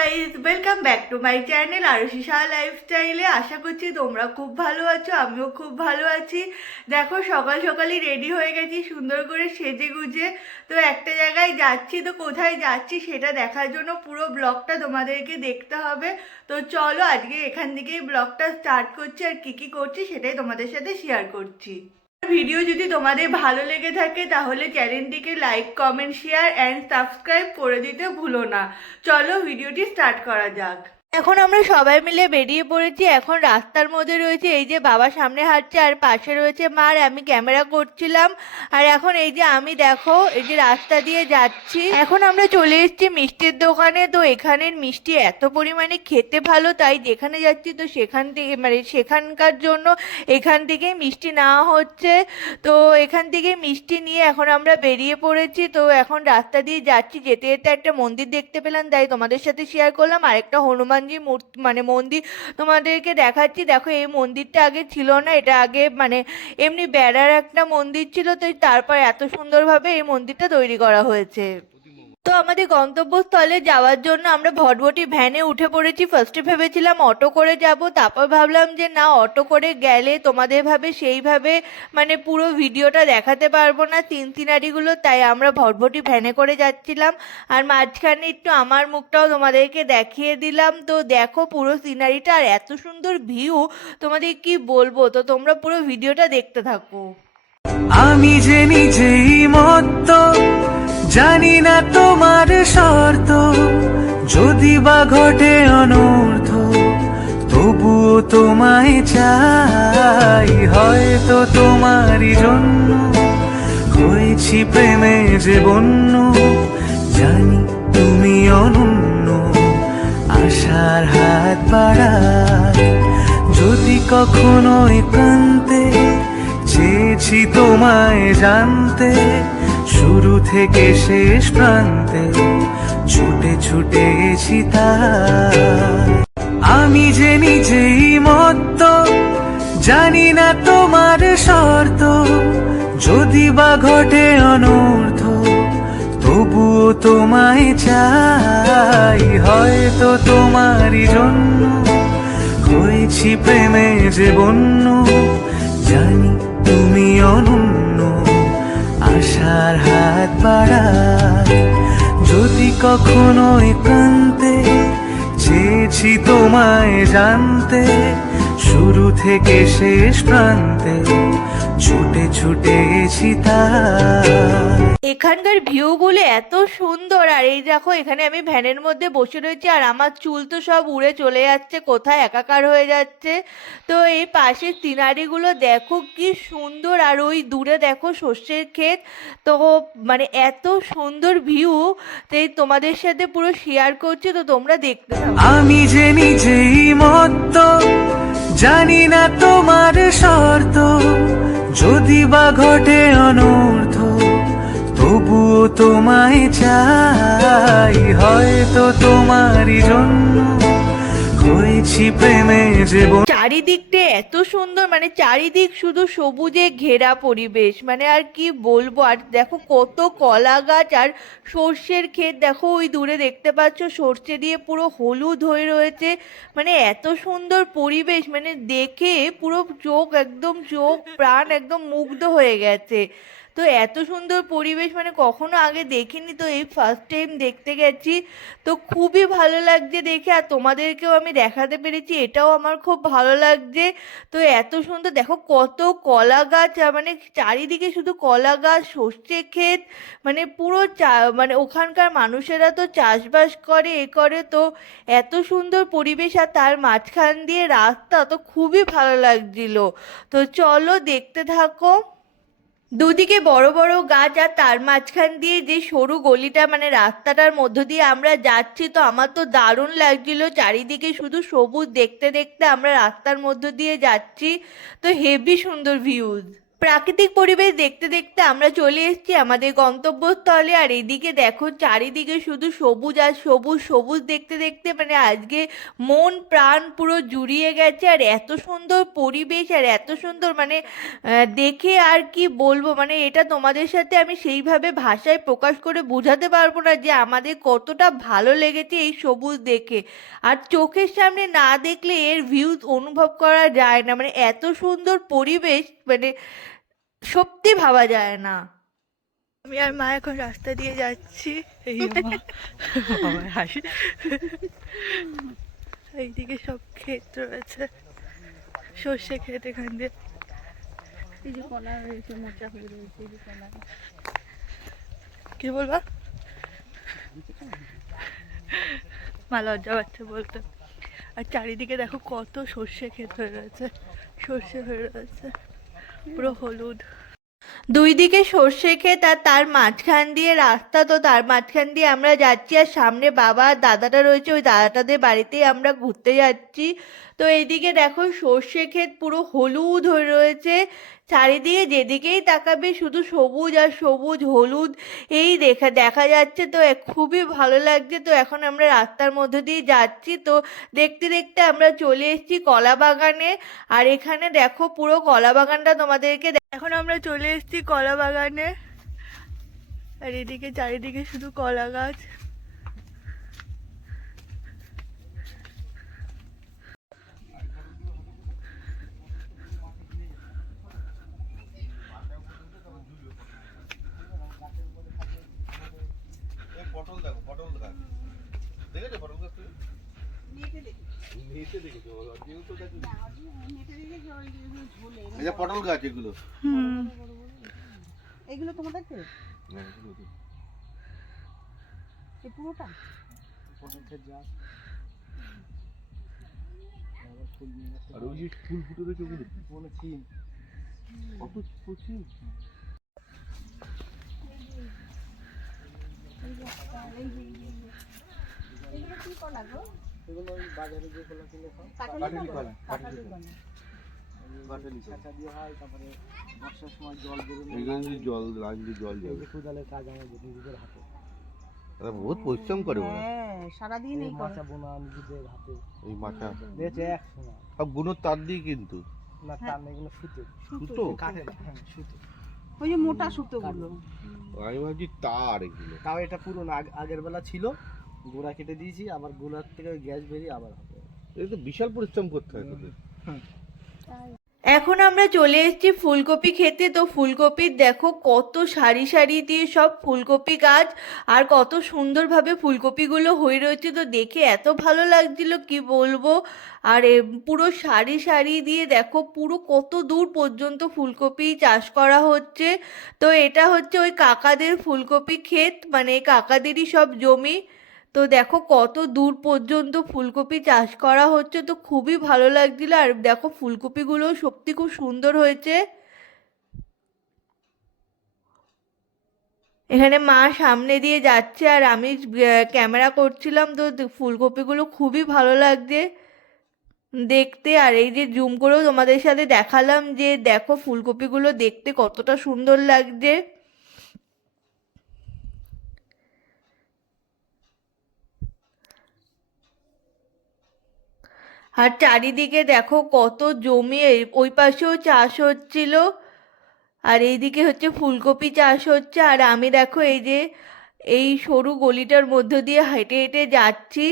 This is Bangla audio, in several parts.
Guys, welcome back to my channel Arushi Saha লাইফস্টাইলে। আশা করছি তোমরা খুব ভালো আছো, আমিও খুব ভালো আছি। দেখো, সকাল সকালই রেডি হয়ে গেছি সুন্দর করে সেজে গুজে। তো একটা জায়গায় যাচ্ছি, তো কোথায় যাচ্ছি সেটা দেখার জন্য পুরো ব্লগটা তোমাদেরকে দেখতে হবে। তো চলো আজকে এখান থেকেই ব্লগটা স্টার্ট করছি, আর কি কি করছি সেটাই তোমাদের সাথে শেয়ার করছি। ভিডিও যদি তোমাদের ভালো লেগে থাকে তাহলে চ্যানেলটিকে like, comment, share and subscribe করে দিতে ভুলো না। চলো ভিডিওটি স্টার্ট করা যাক। এখন আমরা সবাই মিলে বেরিয়ে পড়েছি। এখন রাস্তার মধ্যে রয়েছে এই যে বাবা সামনে হাঁটছে, আর পাশে রয়েছে মা, আর আমি ক্যামেরা করছিলাম। আর এখন এই যে আমি দেখো এই যে রাস্তা দিয়ে যাচ্ছি। এখন আমরা চলে এসেছি মিষ্টির দোকানে। তো এখানের মিষ্টি এত পরিমাণে খেতে ভালো, তাই যেখানে যাচ্ছি তো সেখান থেকে মানে সেখানকার জন্য এখান থেকেই মিষ্টি নেওয়া হচ্ছে। তো এখান থেকে মিষ্টি নিয়ে এখন আমরা বেরিয়ে পড়েছি। তো এখন রাস্তা দিয়ে যাচ্ছি, যেতে যেতে একটা মন্দির দেখতে পেলাম, তাই তোমাদের সাথে শেয়ার করলাম। আর একটা হনুমানজি মানে মন্দির তোমাদেরকে দেখাচ্ছি। দেখো, এই মন্দিরটা আগে ছিল না, এটা আগে মানে এমনি বেড়ার একটা মন্দির ছিল, তো তারপর এত সুন্দরভাবে এই মন্দিরটা তৈরি করা হয়েছে। তো আমাদের গন্তব্যস্থলে যাওয়ার জন্য আমরা ভটভটি ভ্যানে উঠে পড়েছি। ফার্স্টে ভেবেছিলাম অটো করে যাব, তারপর ভাবলাম যে না, অটো করে গেলে তোমাদের সেইভাবে মানে পুরো ভিডিওটা দেখাতে পারবো না সিনারিগুলো, তাই আমরা ভটভটি ভ্যানে করে যাচ্ছিলাম। আর মাঝখানে একটু আমার মুখটাও তোমাদেরকে দেখিয়ে দিলাম। তো দেখো পুরো সিনারিটা, আর এত সুন্দর ভিউ তোমাদের কি বলবো। তো তোমরা পুরো ভিডিওটা দেখতে থাকো। আমি যে নিজেই মত্ত, জানি না তোমার শর্ত, যদি বা ঘটে অনর্থ, তবুও তোমায় চাই। হয়তো তোমারই জন্য হয়েছি প্রেমে যে বন্য, জানি তুমি অনন্য, আশার হাত বাড়াই। যদি কখনো একান্তে চেয়েছি তোমায় জানতে, শুরু থেকে শেষ প্রান্তে ছুটে ছুটে গেছি তাই। আমি যে নিজেই মত্ত, জানি না তোমার শর্ত, যদি বা ঘটে অনর্থ, তবুও তোমায় চাই। হয়তো তোমারই জন্য হয়েছি প্রেমে যে বন্য, জানি তুমি অনন্য, আশার হাত বাড়াই। যদি কখনো একান্তে চেয়েছি তোমায় জানতে, শুরু থেকে শেষ প্রান্তে ছুটে ছুটে গেছি তাই। এখানকার ভিউগুলো এত সুন্দর। আর এই দেখো, এখানে আমি ভ্যানের মধ্যে বসে রয়েছি, আর আমার চুল তো সব উড়ে চলে যাচ্ছে, কোথায় একাকার হয়ে যাচ্ছে। তো এই পাশের সিনারিগুলো দেখো কি সুন্দর, আর ওই দূরে দেখো সর্ষের ক্ষেত। তো মানে এত সুন্দর ভিউ, তাই তোমাদের সাথে পুরো শেয়ার করছি, তো তোমরা দেখতে থাকো। আমি যে নিজেই মত্ত, জানি না তোমার শর্ত, যদি বা ঘটে অনর্থ, তবুও তোমায় চাই। হয়তো তোমারই জন্য হয়েছি প্রেমে যে চারিদিকটা এত সুন্দর, মানে চারিদিক শুধু সবুজে ঘেরা পরিবেশ, মানে আর কি বলবো। আর দেখো কত কলা গাছ আর সর্ষের ক্ষেত। দেখো ওই দূরে দেখতে পাচ্ছ সর্ষে দিয়ে পুরো হলুদ হয়ে রয়েছে। মানে এত সুন্দর পরিবেশ, মানে দেখে পুরো চোখ প্রাণ একদম মুগ্ধ হয়ে গেছে। তো এত সুন্দর পরিবেশ মানে কখনো আগে দেখিনি, তো এই ফার্স্ট টাইম দেখতে গেছি। তো খুবই ভালো লাগছে দেখে, আর তোমাদেরকেও আমি দেখাতে পেরেছি, এটাও আমার খুব ভালো লাগছে। তো এত সুন্দর দেখো কত কলা গাছ, মানে চারিদিকে শুধু কলা গাছ, সর্ষে ক্ষেত, মানে পুরো মানে ওখানকার মানুষেরা তো চাষবাস করে করে। তো এত সুন্দর পরিবেশ, আর তার মাঝখান দিয়ে রাস্তা, তো খুবই ভালো লাগছিল। তো চলো দেখতে থাকো। দুদিকে বড় বড় গাছ, আর তার মাঝখান দিয়ে যে সরু গলিটা মানে রাস্তাটার মধ্য দিয়ে আমরা যাচ্ছি, তো আমার তো দারুণ লাগছিল। চারিদিকে শুধু সবুজ দেখতে দেখতে আমরা রাস্তার মধ্য দিয়ে যাচ্ছি, তো হেভি সুন্দর ভিউজ। প্রাকৃতিক পরিবেশ দেখতে দেখতে আমরা চলে এসেছি আমাদের গন্তব্যস্থলে। আর এদিকে দেখো চারিদিকে শুধু সবুজ আর সবুজ, সবুজ দেখতে দেখতে মানে আজকে মন প্রাণ পুরো জুড়িয়ে গেছে। আর এত সুন্দর পরিবেশ আর এত সুন্দর মানে দেখে আর কি বলবো, মানে এটা তোমাদের সাথে আমি সেইভাবে ভাষায় প্রকাশ করে বোঝাতে পারবো না যে আমাদের কতটা ভালো লেগেছে এই সবুজ দেখে। আর চোখের সামনে না দেখলে এর ভিউজ অনুভব করা যায় না, মানে এত সুন্দর পরিবেশ মানে সত্যি ভাবা যায় না। আমি আর মা এখন রাস্তা দিয়ে যাচ্ছি। এই মা, বাবার হাসি। এইদিকে সব ক্ষেত রয়েছে, সর্ষে ক্ষেত এখান দিয়ে। এই যে কলা রয়েছে, মোচা হয়ে রয়েছে, এই যে কলা। কি বলবা? মা লজ্জা পাচ্ছে বলতে। আর চারিদিকে দেখো কত সর্ষে ক্ষেত হয়ে রয়েছে, সর্ষে হয়ে রয়েছে পুরো হলুদ। দুই দিকে সর্ষে ক্ষেত আর তার মাঝখান দিয়ে রাস্তা, তো তার মাঝখান দিয়ে আমরা যাচ্ছি। আর সামনে বাবা আর দাদাটা রয়েছে, ওই দাদাটাদের বাড়িতেই আমরা ঘুরতে যাচ্ছি। তো এইদিকে দেখো সর্ষে ক্ষেত পুরো হলুদ হয়ে রয়েছে, চারিদিকে যেদিকেই তাকাবে শুধু সবুজ আর সবুজ, হলুদ এই দেখা যাচ্ছে। তো খুবই ভালো লাগছে। তো এখন আমরা রাস্তার মধ্যে দিয়ে যাচ্ছি। তো দেখতে দেখতে আমরা চলে এসেছি কলা বাগানে। আর এখানে দেখো পুরো কলা বাগানটা তোমাদেরকে এখন আমরা চলে এসেছি কলা বাগানে। আর এদিকে চারিদিকে শুধু কলা গাছ। পটল দেখো, পটল গাছ দেখেছো? পটল গাছ তুমি নেটে দেখেছো? অরিজিনাল তো দেখো। এই যে পটল গাছ এগুলো। এগুলো তোমাদের তো এই পুরোটা পটল খেত যা। আর ওই যে ফুল ফুটে রয়েছে ওগুলো মানে সিম, কত সিম। এগুলো কি কলা গো? এগুলো ওই বাজারে যে কলা কিনে খাও, কাটালি কলা। কাটালি ছাঁচা দিয়ে হয়। তারপরে বর্ষার সময় জল বেরোলে এখানে জল লাগলে জল যাবে। কোদালের কাজ আমাদের নিজেদের হাতে, তারা বহুত পরিশ্রম করে ওরা। হ্যাঁ, সারাদিন এই মাছা বোনা নিজেদের হাতে। এই মাছা দেখছে এক সময় সব বুনোর তার দিয়ে, কিন্তু না তার নেই, এগুলো সুতো। সুতো কাঠের, হ্যাঁ সুতো। ওই যে মোটা সুতোগুলো। আমি ভাবছি তার এগুলো। তাও এটা পুরনো, আগের বেলা ছিল, গোড়া কেটে দিয়েছি, আবার গোড়ার থেকে ওই গ্যাস বেরিয়ে আবার হবে। এটা তো বিশাল পরিশ্রম করতে হয় তোদের। এখন আমরা চলে এসেছি ফুলকপি খেতে। তো ফুলকপির দেখো কত সারি সারি দিয়ে সব ফুলকপি গাছ, আর কত সুন্দরভাবে ফুলকপিগুলো হয়ে রয়েছে। তো দেখে এত ভালো লাগছিল কি বলবো। আর পুরো সারি সারি দিয়ে দেখো পুরো কত দূর পর্যন্ত ফুলকপি চাষ করা হচ্ছে। তো এটা হচ্ছে ওই কাকাদের ফুলকপি ক্ষেত, মানে কাকাদেরই সব জমি। তো দেখো কত দূর পর্যন্ত ফুলকপি চাষ করা হচ্ছে। তো খুবই ভালো লাগছিল। আর দেখো ফুলকপিগুলো সত্যি খুব সুন্দর হয়েছে। এখানে মা সামনে দিয়ে যাচ্ছে আর আমি ক্যামেরা করছিলাম। তো ফুলকপিগুলো খুবই ভালো লাগছে দেখতে। আর এই যে জুম করেও তোমাদের সাথে দেখালাম যে দেখো ফুলকপিগুলো দেখতে কতটা সুন্দর লাগছে। আর চারিদিকে দেখো কত জমি, ওই পাশেও চাষ হচ্ছিল আর এইদিকে হচ্ছে ফুলকপি চাষ হচ্ছে। আর আমি দেখো এই যে এই সরু গলিটার মধ্য দিয়ে হেঁটে হেঁটে যাচ্ছি।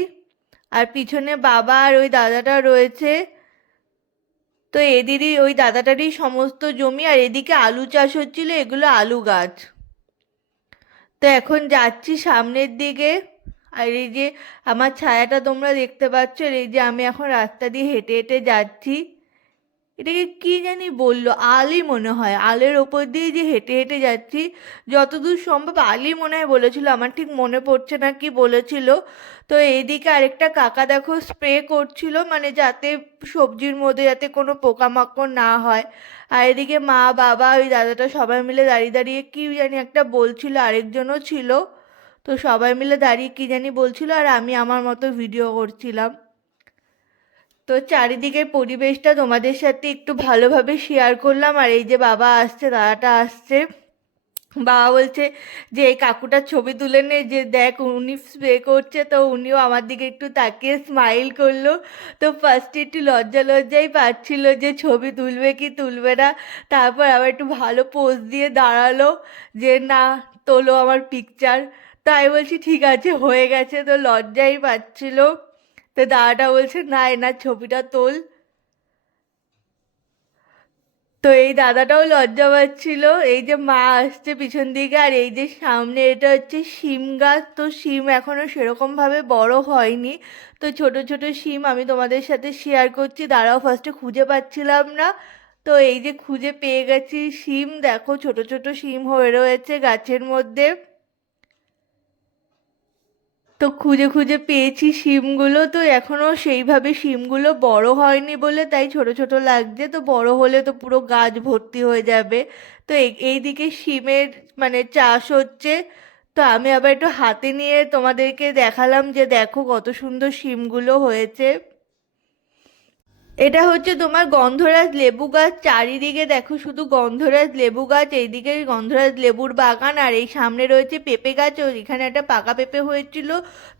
আর পিছনে বাবা আর ওই দাদাটা রয়েছে। তো এদেরই ওই দাদাটারই সমস্ত জমি। আর এদিকে আলু চাষ হচ্ছিল, এগুলো আলু গাছ। তো এখন যাচ্ছি সামনের দিকে। আর এই যে আমার ছায়াটা তোমরা দেখতে পাচ্ছ। আর এই যে আমি এখন রাস্তা দিয়ে হেঁটে হেঁটে যাচ্ছি। এটাকে কি জানি বললো, আলই মনে হয়। আলের ওপর দিয়ে যে হেঁটে হেঁটে যাচ্ছি, যতদূর সম্ভব আলই মনে হয় বলেছিল, আমার ঠিক মনে পড়ছে না কি বলেছিল। তো এইদিকে আরেকটা কাকা দেখো স্প্রে করছিল, মানে যাতে সবজির মধ্যে যাতে কোনো পোকামাকড় না হয়। আর এদিকে মা বাবা ওই দাদাটা সবাই মিলে দাঁড়িয়ে দাঁড়িয়ে কি জানি একটা বলছিল, আরেকজনও ছিল। তো সবাই মিলে দাঁড়িয়ে কি জানি বলছিল আর আমি আমার মতো ভিডিও করছিলাম। তো চারিদিকের পরিবেশটা তোমাদের সাথে একটু ভালোভাবে শেয়ার করলাম। আর এই যে বাবা আসছে, দাদাটা আসছে, বাবা বলছে যে এই কাকুটার ছবি তুলে নে, যে দেখ উনি স্প্রে করছে। তো উনিও আমার দিকে একটু তাকিয়ে স্মাইল করলো। তো ফার্স্টে একটু লজ্জাই পাচ্ছিল যে ছবি তুলবে কি তুলবে না, তারপর আবার একটু ভালো পোজ দিয়ে দাঁড়ালো যে না তোলো আমার পিকচার। তাই বলছি ঠিক আছে হয়ে গেছে, তো লজ্জাই পাচ্ছিল। তো দাদাটা বলছে না এনার ছবিটা তোল। তো এই দাদাটাও লজ্জা পাচ্ছিল। এই যে মা আসছে পিছন দিকে, আর এই যে সামনে এটা হচ্ছে শিম গাছ। তো শিম এখনো সেরকম ভাবে বড় হয়নি, তো ছোট ছোট শিম আমি তোমাদের সাথে শেয়ার করছি। দাঁড়াও, ফার্স্টে খুঁজে পাচ্ছিলাম না, তো এই যে খুঁজে পেয়ে গেছি শিম। দেখো ছোট ছোট শিম হয়ে রয়েছে গাছের মধ্যে। তো খুঁজে খুঁজে পেয়েছি শিমগুলো। তো এখনো সেইভাবে শিমগুলো বড় হয়নি বলে তাই ছোট ছোট লাগছে, তো বড় হলে তো পুরো গাছ ভর্তি হয়ে যাবে। তো এইদিকে শিমের মানে চাষ হচ্ছে। তো আমি আবার একটু হাতে নিয়ে তোমাদেরকে দেখালাম যে দেখো কত সুন্দর শিমগুলো হয়েছে। এটা হচ্ছে তোমার গন্ধরাজ লেবু গাছ। চারিদিকে দেখো শুধু গন্ধরাজ লেবু গাছ, এইদিকে গন্ধরাজ লেবুর বাগান, আর এই সামনে রয়েছে পেঁপে গাছ। ও এখানে একটা পাকা পেঁপে হয়েছিল,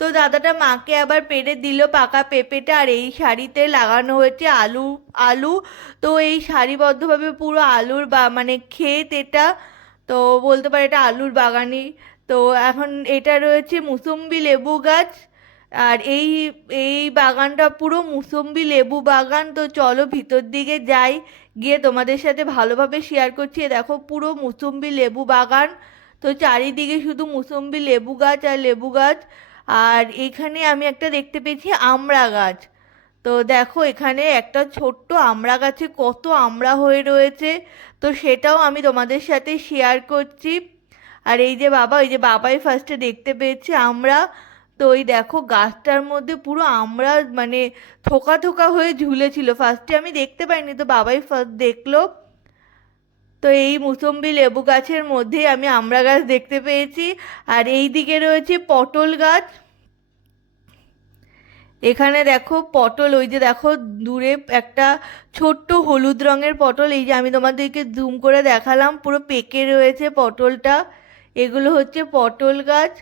তো দাদাটা মাকে আবার পেড়ে দিল পাকা পেঁপেটা। আর এই সারিতে লাগানো হয়েছে আলু। আলু তো এই সারিবদ্ধভাবে পুরো আলুর বা মানে ক্ষেত এটা, তো বলতে পারে এটা আলুর বাগানই। তো এখন এটা রয়েছে মুসম্বি লেবু গাছ। আর এই এই বাগানটা পুরো মুসম্বি লেবু বাগান। তো চলো ভিতর দিকে যাই, গিয়ে তোমাদের সাথে ভালোভাবে শেয়ার করছি। এ দেখো পুরো মুসম্বি লেবু বাগান। তো চারিদিকে শুধু মুসম্বি লেবু গাছ আর লেবু গাছ। আর এখানে আমি একটা দেখতে পেয়েছি আমড়া গাছ। তো দেখো এখানে একটা ছোট্ট আমড়া গাছে কত আমড়া হয়ে রয়েছে, তো সেটাও আমি তোমাদের সাথে শেয়ার করছি। আর এই যে বাবা, ওই যে বাবাই ফার্স্টে দেখতে পেয়েছে আমড়া। তো ওই দেখো গাছটার মধ্যে পুরো আমড়া মানে থোকা থোকা হয়ে ঝুলেছিল, ফার্স্টে আমি দেখতে পাইনি, তো বাবাই ফার্স্ট দেখলো। তো এই মুসম্বি লেবু গাছের মধ্যেই আমি আমড়া গাছ দেখতে পেয়েছি। আর এই দিকে রয়েছে পটল গাছ। এখানে দেখো পটল, ওই যে দেখো দূরে একটা ছোট্ট হলুদ রঙের পটল, এই যে আমি তোমাদেরকে জুম করে দেখালাম, পুরো পেকে রয়েছে পটলটা। এগুলো হচ্ছে পটল গাছ।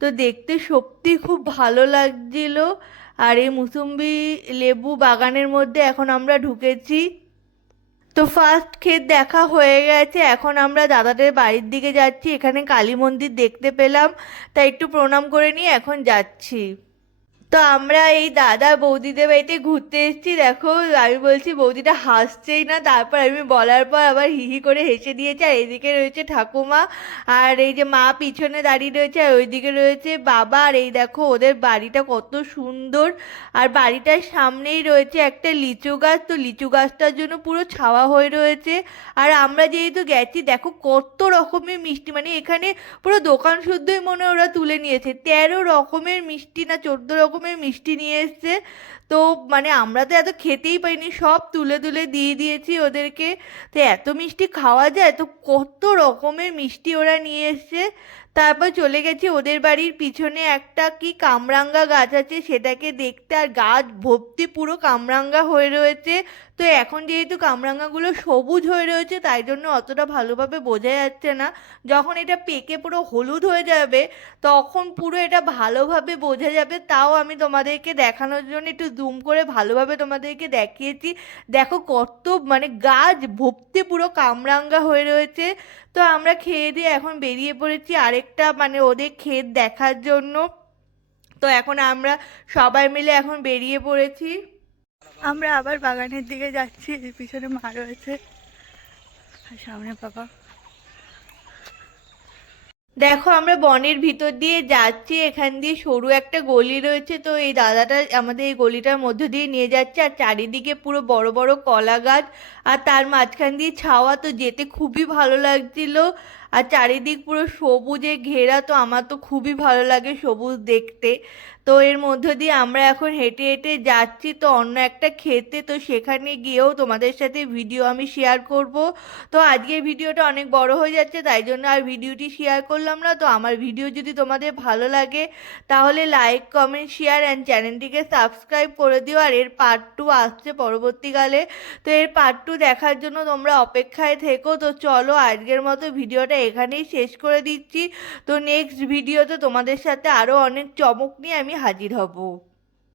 তো দেখতে সত্যি খুব ভালো লাগছিল। আর এই মুসম্বি লেবু বাগানের মধ্যে এখন আমরা ঢুকেছি। তো ফার্স্ট ক্ষেত দেখা হয়ে গেছে, এখন আমরা দাদাদের বাড়ির দিকে যাচ্ছি। এখানে কালী মন্দির দেখতে পেলাম, তাই একটু প্রণাম করে নিয়ে এখন যাচ্ছি। তো আমরা এই দাদা বৌদিদের বাড়িতে ঘুরতে এসেছি। দেখো আমি বলছি বৌদিটা হাসছেই না, তারপর আমি বলার পর আবার হিহি করে হেসে দিয়েছে। আর এইদিকে রয়েছে ঠাকুমা, আর এই যে মা পিছনে দাঁড়িয়ে রয়েছে, আর ওইদিকে রয়েছে বাবা। আর এই দেখো ওদের বাড়িটা কত সুন্দর। আর বাড়িটার সামনেই রয়েছে একটা লিচু গাছ, তো লিচু গাছটার জন্য পুরো ছাওয়া হয়ে রয়েছে। আর আমরা যেহেতু গেছি দেখো কত রকমের মিষ্টি, মানে এখানে পুরো দোকান শুদ্ধই মনে হয় ওরা তুলে নিয়েছে। 13 রকমের মিষ্টি না 14 রকমের মিষ্টি নিয়ে এসছে। তো মানে আমরা তো এত খেতেই পাইনি, সব তুলে তুলে দিয়ে দিয়েছি ওদেরকে। তো এত মিষ্টি খাওয়া যায়? তো কত রকমের মিষ্টি ওরা নিয়ে এসছে। তারপর চলে গেছি ওদের বাড়ির পিছনে একটা কি কামরাঙ্গা গাছ আছে সেটাকে দেখতে, আর গাছ ভর্তি পুরো কামরাঙ্গা হয়ে রয়েছে। তো এখন যেহেতু কামরাঙ্গাগুলো সবুজ হয়ে রয়েছে তাই জন্য অতটা ভালোভাবে বোঝা যাচ্ছে না, যখন এটা পেকে পুরো হলুদ হয়ে যাবে তখন পুরো এটা ভালোভাবে বোঝা যাবে। তাও আমি তোমাদেরকে দেখানোর জন্য একটু জুম করে ভালোভাবে তোমাদেরকে দেখিয়েছি। দেখো কত মানে গাছ ভর্তি পুরো কামরাঙ্গা হয়ে রয়েছে। তো আমরা খেয়ে দিয়ে এখন বেরিয়ে পড়েছি আরেকটা মানে ওদের ক্ষেত দেখার জন্য। তো এখন আমরা সবাই মিলে এখন বেরিয়ে পড়েছি। আমরা আবার বাগানের দিকে যাচ্ছি, পিছনে মা রয়েছে আর সামনে বাবা। দেখো আমরা বনের ভিতর দিয়ে যাচ্ছি, এখান দিয়ে সরু একটা গলি রয়েছে। তো এই দাদাটা আমাদের এই গলিটার মধ্য দিয়ে নিয়ে যাচ্ছে, আর চারিদিকে পুরো বড় বড় কলা গাছ, আর তার মাঝখান দিয়ে ছাওয়া। তো যেতে খুবই ভালো লাগছিল। আর চারিদিক পুরো সবুজে ঘেরা, তো আমার তো খুবই ভালো লাগে সবুজ দেখতে। তো এর মধ্য দিয়ে আমরা এখন হেঁটে হেঁটে যাচ্ছি তো অন্য একটা খেতে, তো সেখানে গিয়েও তোমাদের সাথে ভিডিও আমি শেয়ার করব। তো আজকের ভিডিওটা অনেক বড় হয়ে যাচ্ছে, তাই জন্য আর ভিডিওটি শেয়ার করলাম না। তো আমার ভিডিও যদি তোমাদের ভালো লাগে তাহলে লাইক কমেন্ট শেয়ার অ্যান্ড চ্যানেলটিকে সাবস্ক্রাইব করে দিও। আর এর পার্ট 2 আসছে পরবর্তীকালে, তো এর পার্ট 2 দেখার জন্য তোমরা অপেক্ষায় থেকো। তো চলো আজকের মতো ভিডিওটা এখানেই শেষ করে দিচ্ছি। তো নেক্সট ভিডিওতে তোমাদের সাথে আরও অনেক চমক নিয়ে আমি হাজির হব।